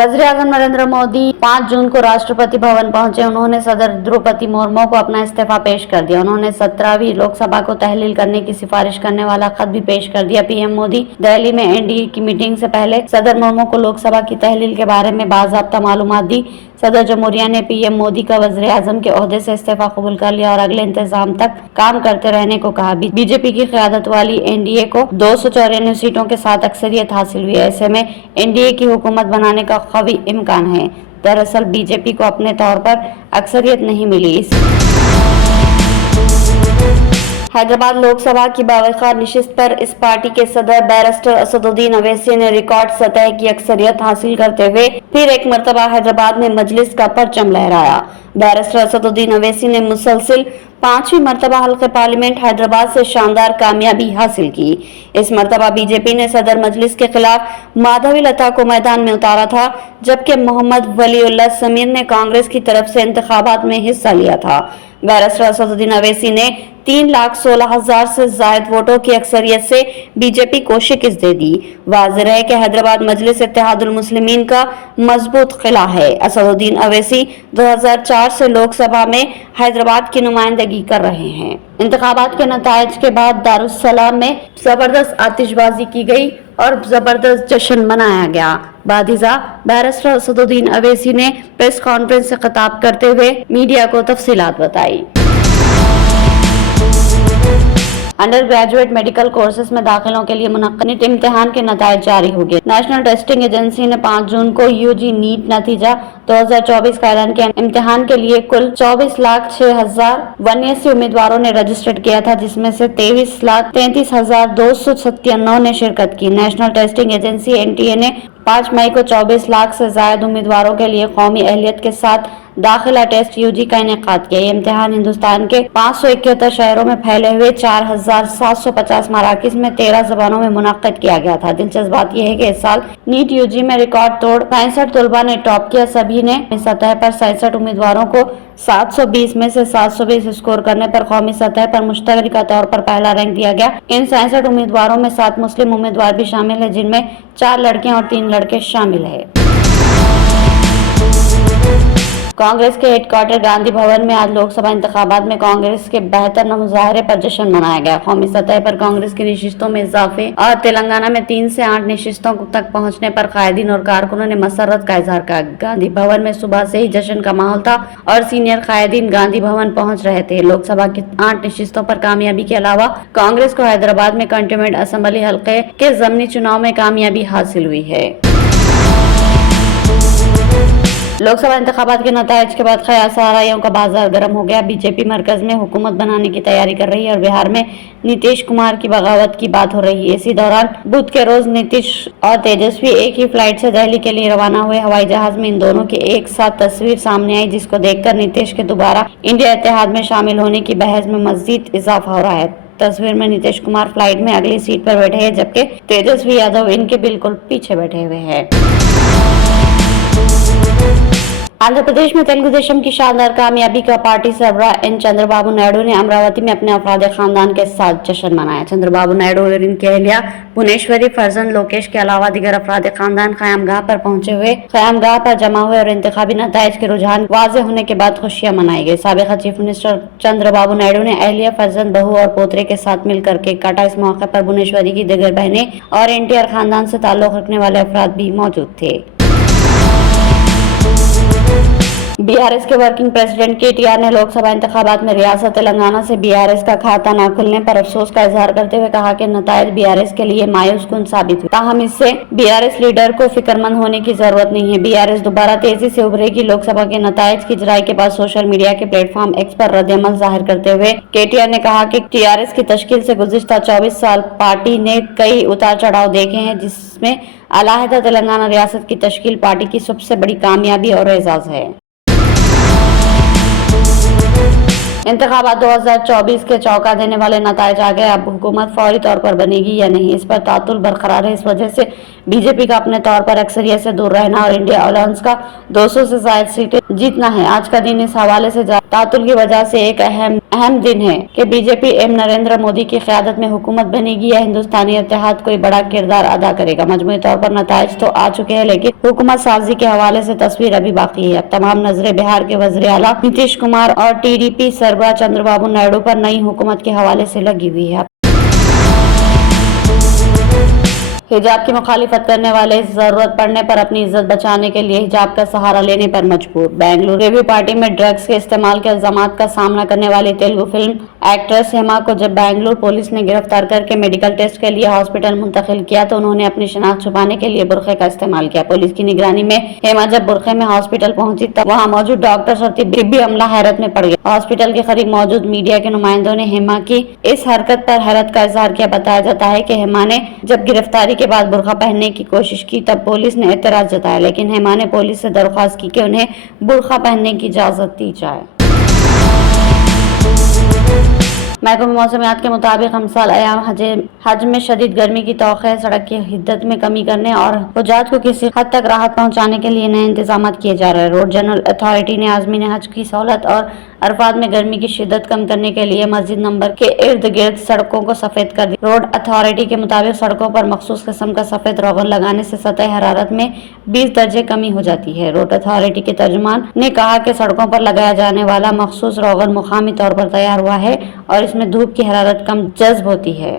वज़ीर आज़म नरेंद्र मोदी 5 जून को राष्ट्रपति भवन पहुंचे। उन्होंने सदर द्रौपदी मुर्मू को अपना इस्तीफा पेश कर दिया। उन्होंने 17वीं लोकसभा को तहलील करने की सिफारिश करने वाला खत भी पेश कर दिया। पीएम मोदी दिल्ली में एनडीए की मीटिंग से पहले सदर मुर्मू को लोकसभा की तहलील के बारे में बाज़ाब्ता मालूमात दी। सदर जमहूरिया ने पीएम मोदी का वज़ीर आज़म के ओहदे से इस्तीफा कबूल कर लिया और अगले इंतजाम तक काम करते रहने को कहा। बीजेपी की क़यादत वाली एनडीए को 294 सीटों के साथ अक्सरियत हासिल हुई है। ऐसे में एनडीए की हुकूमत बनाने का कवी इम्कान है। दरअसल बीजेपी को अपने तौर पर अक्सरियत नहीं मिली। हैदराबाद लोकसभा की बावखा नशिस्त पर इस पार्टी के सदर बैरिस्टर असदुद्दीन अवैसी ने रिकॉर्ड सतह की अक्सरियत हासिल करते हुए फिर एक मरतबा हैदराबाद में मजलिस का परचम लहराया। बैरिस्टर असदुद्दीन अवैसी ने मुसलसिल 5वीं मरतबा हल्के पार्लियामेंट हैदराबाद से शानदार कामयाबी हासिल की। इस मरतबा बीजेपी ने सदर मजलिस के खिलाफ माधवी लता को मैदान में उतारा था, जबकि मोहम्मद वलीउल्लाह समीर ने कांग्रेस की तरफ से इंतखाबात में हिस्सा लिया था। बैरिस्टर असदुद्दीन अवैसी ने 3,16,000 से जायद वोटों की अक्सरियत से बीजेपी को शिकस्त दे दी। वाज़ेह है कि हैदराबाद मजलिस इत्तेहादुल मुस्लिमीन का मजबूत किला है। असदुद्दीन अवैसी 2004 से लोकसभा में हैदराबाद की नुमाइंदगी कर रहे हैं। इंतखाबात के नताइज के बाद दारुस्सलाम में जबरदस्त आतिशबाजी की गई और जबरदस्त जश्न मनाया गया। बादिजा बैरिस्टर असदुद्दीन अवैसी ने प्रेस कॉन्फ्रेंस से खिताब करते हुए मीडिया को तफसीलात बताई। अंडर ग्रेजुएट मेडिकल कोर्सेज में दाखिलों के लिए मुनक्किद इम्तिहान के नताइज जारी हो गए। नेशनल टेस्टिंग एजेंसी ने 5 जून को यूजी नीट नतीजा 2024 का ऐलान किया। इम्तिहान के लिए कुल 24,06,082 उम्मीदवारों ने रजिस्टर्ड किया था, जिसमें से 23,33,297 ने शिरकत की। नेशनल टेस्टिंग एजेंसी एनटीए ने 5 मई को 24 लाख से ज्यादा उम्मीदवारों के लिए कौमी अहलियत के साथ दाखिला टेस्ट यूजी का इनेकाद किया। ये इम्तिहान हिंदुस्तान के 571 शहरों में फैले हुए 4,750 मराकिज में 13 जबानों में मुनक्किद किया गया था। दिलचस्प बात यह है कि इस साल नीट यूजी में रिकॉर्ड तोड़ 65 तलबा ने टॉप किया। सभी ने सतह पर 67 उम्मीदवारों को 720 में से 720 स्कोर करने पर कौमी सतह पर मुश्तरका तौर पर पहला रैंक दिया गया। इन 67 उम्मीदवारों में 7 मुस्लिम उम्मीदवार भी शामिल है, जिनमें 4 लड़कियां और 3 लड़के शामिल है। कांग्रेस के हेडक्वार्टर गांधी भवन में आज लोकसभा इंतखाबात में कांग्रेस के बेहतर मुजाहरे पर जश्न मनाया गया। कौमी सतह पर कांग्रेस की नशिस्तों में इजाफे और तेलंगाना में 3 से 8 नशिस्तों तक पहुंचने पर कायदीन और कारकुनों ने मसरत का इजहार किया। गांधी भवन में सुबह से ही जश्न का माहौल था और सीनियर कायदीन गांधी भवन पहुंच रहे थे। लोकसभा की 8 नशिस्तों पर कामयाबी के अलावा कांग्रेस को हैदराबाद में कंटोनमेंट असेंबली हल्के के ज़मीनी चुनाव में कामयाबी हासिल हुई है। लोकसभा इंतखाबात के नताइज के बाद ख्यासाराइयों का बाजार गर्म हो गया। बीजेपी मरकज में हुकूमत बनाने की तैयारी कर रही है और बिहार में नीतीश कुमार की बगावत की बात हो रही है। इसी दौरान बुध के रोज नीतीश और तेजस्वी एक ही फ्लाइट से दिल्ली के लिए रवाना हुए। हवाई जहाज में इन दोनों की एक साथ तस्वीर सामने आई, जिसको देखकर नीतीश के दोबारा इंडिया इत्तेहाद में शामिल होने की बहस में मजीद इजाफा हो रहा है। तस्वीर में नीतीश कुमार फ्लाइट में अगली सीट पर बैठे हैं, जबकि तेजस्वी यादव इनके बिल्कुल पीछे बैठे हुए हैं। आंध्र प्रदेश में तेलुगु देशम की शानदार कामयाबी का पार्टी सरबराह एन चंद्रबाबू नायडू ने अमरावती में अपने अफराद खानदान के साथ जश्न मनाया। चंद्रबाबू नायडू और इनकी अहलिया भुवनेश्वरी फर्जंद लोकेश के अलावा दीगर अफराद खानदान क़यामगाह पर पहुंचे हुए क़यामगाह पर जमा हुए और इंतखाबी नताइज के रुझान वाज़ेह होने के बाद खुशियां मनाई गई। साबिक़ चीफ मिनिस्टर चंद्रबाबू नायडू ने अहलिया, फर्जंद, बहू और पोतरे के साथ मिलकर केक काटा। इस मौके पर भुवनेश्वरी की दीगर बहनें और एनटीआर खानदान से ताल्लुक रखने वाले अफराद भी मौजूद थे। बीआरएस के वर्किंग प्रेसिडेंट केटीआर ने लोकसभा इंतखाबात में रियासत तेलंगाना से बीआरएस का खाता न खुलने पर अफसोस का इजहार करते हुए कहा कि नताइज बीआरएस के लिए मायूस कुन साबित हुए। ताहम इससे बीआरएस लीडर को फिक्रमंद होने की जरूरत नहीं है। बीआरएस दोबारा तेजी से उभरेगी। लोकसभा के नताइज की इजराई के बाद सोशल मीडिया के प्लेटफॉर्म एक्स पर रद्द-ए-अमल जाहिर करते हुए केटीआर ने कहा कि टीआरएस की तश्कील से गुज़िश्ता 24 साल पार्टी ने कई उतार चढ़ाव देखे हैं, जिसमें अलहदा तेलंगाना रियासत की तश्कील पार्टी की सबसे बड़ी कामयाबी और एजाज है। इंतखाबात 2024 के चौंका देने वाले नताइज आ गए। अब हुकूमत फौरी तौर पर बनेगी या नहीं, इस पर तातुल बरकरार है। इस वजह से बीजेपी का अपने तौर पर अक्सरियत से दूर रहना और इंडिया अलायंस का 200 से ज्यादा सीटें जीतना है। आज का दिन इस हवाले से तातुल की वजह से एक अहम दिन है कि बीजेपी एम नरेंद्र मोदी की क़यादत में हुकूमत बनेगी या हिंदुस्तानी इत्तेहाद कोई बड़ा किरदार अदा करेगा। मजमूई तौर पर नताइज तो आ चुके हैं, लेकिन हुकूमत साजी के हवाले से तस्वीर अभी बाकी है। अब तमाम नजरें बिहार के वज़ीर आला नीतीश कुमार और टीडीपी सरबराह चंद्रबाबू नायडू पर नई हुकूमत के हवाले से लगी हुई है। हिजाब की मुखालिफत करने वाले जरूरत पड़ने पर अपनी इज्जत बचाने के लिए हिजाब का सहारा लेने पर मजबूर। बेंगलुरु रेव्यू पार्टी में ड्रग्स के इस्तेमाल के इल्जामात का सामना करने वाली तेलुगु फिल्म एक्ट्रेस हेमा को जब बेंगलुरु पुलिस ने गिरफ्तार करके मेडिकल टेस्ट के लिए हॉस्पिटल मुंतकिल किया तो उन्होंने अपनी शनाख्त छुपाने के लिए बुरखे का इस्तेमाल किया। पुलिस की निगरानी में हेमा जब बुरखे में हॉस्पिटल पहुंची तब वहाँ मौजूद डॉक्टर्स और तिब्बी अमला हैरत में पड़ गए। हॉस्पिटल के करीब मौजूद मीडिया के नुमाइंदों ने हेमा की इस हरकत पर हैरत का इजहार किया। बताया जाता है कि हेमा ने जब गिरफ्तारी के बाद बुरखा पहनने की कोशिश की तब पुलिस ने एतराज जताया, लेकिन हेमा ने पुलिस से दरख्वास्त की कि उन्हें बुरखा पहनने की इजाजत दी जाए। महकमा मौसमियात के मुताबिक हम साल अयाम हज में शदीद गर्मी की तौक़ है। सड़क की हिद्दत में कमी करने और हुज्जाज को किसी हद तक राहत पहुंचाने के लिए नए इंतजाम किए जा रहे हैं। रोड जनरल अथॉरिटी ने आज़मीन हज की सहूलत और अरफात में गर्मी की शिद्दत कम करने के लिए मस्जिद नंबर के इर्द गिर्द सड़कों को सफेद कर दिया। रोड अथॉरिटी के मुताबिक सड़कों पर मखसूस किस्म का सफेद रोगन लगाने से सतह हरारत में 20 दर्जे कमी हो जाती है। रोड अथॉरिटी के तर्जुमान ने कहा कि सड़कों पर लगाया जाने वाला मखसूस रोगन मुकामी तौर पर तैयार हुआ है और इसमें धूप की हरारत कम जज्ब होती है।